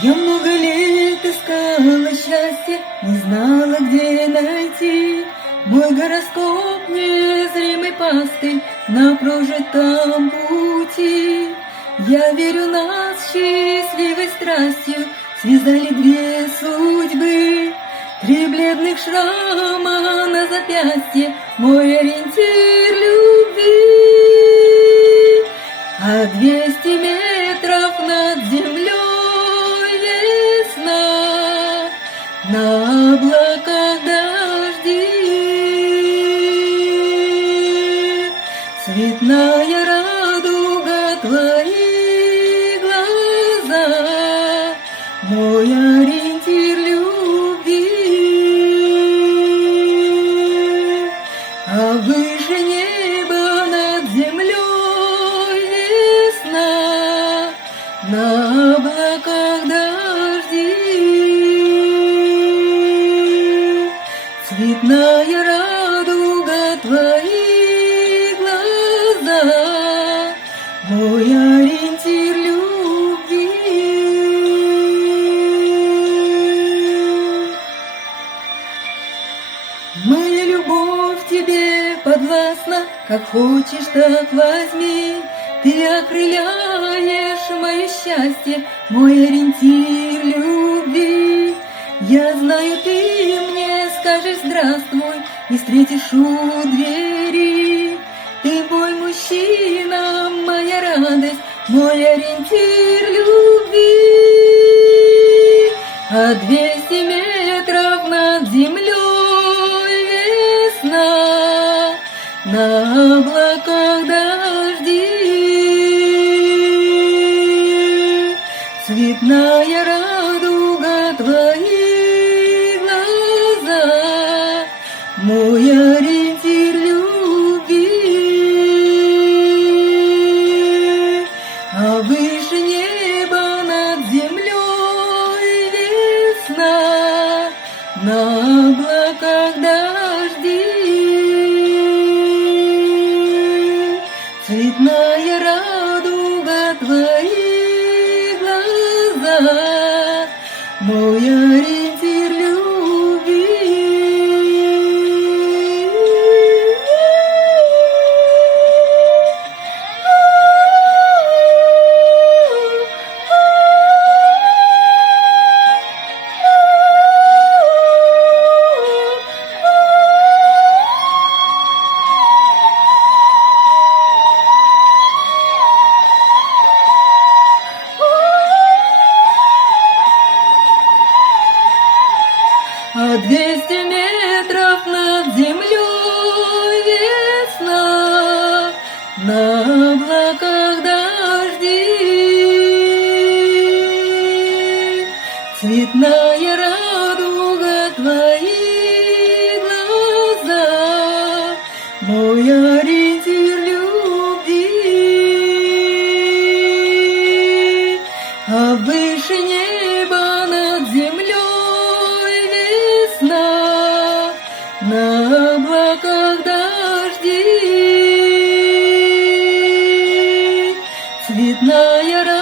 Я много лет искала счастье, не знала, где найти. Мой гороскоп незримой пастой на прожитом пути. Я верю, нас счастливой страстью связали две судьбы. 3 бледных шрама на запястье, мой ориентир любви. А 200 метров над землей весна, на облаках дожди. Цветная радуга твои глаза, мой ориентир любви. А выше неба над землей весна, на облаках дожди. Цветная радуга твои глаза, мой ориентир любви. Моя любовь тебе подвластна, как хочешь, так возьми. Ты окрыляешь мое счастье, мой ориентир любви. Я знаю, ты мне скажешь здравствуй и встретишь у двери. Ты мой мужчина, моя радость, мой ориентир любви. А 200 метров над землей весна, на облаках дожди. Цветная радуга твои глаза, мой ориентир любви. А выше неба над землей весна, на облаках дожди. Цветная радуга твои глаза, мой ориентир любви. А 200 метров над землей весна, на облаках дожди. Цветная радуга твои глаза, мой ориентир любви. А выше неба над землей на облаках дожди. Цветная радуга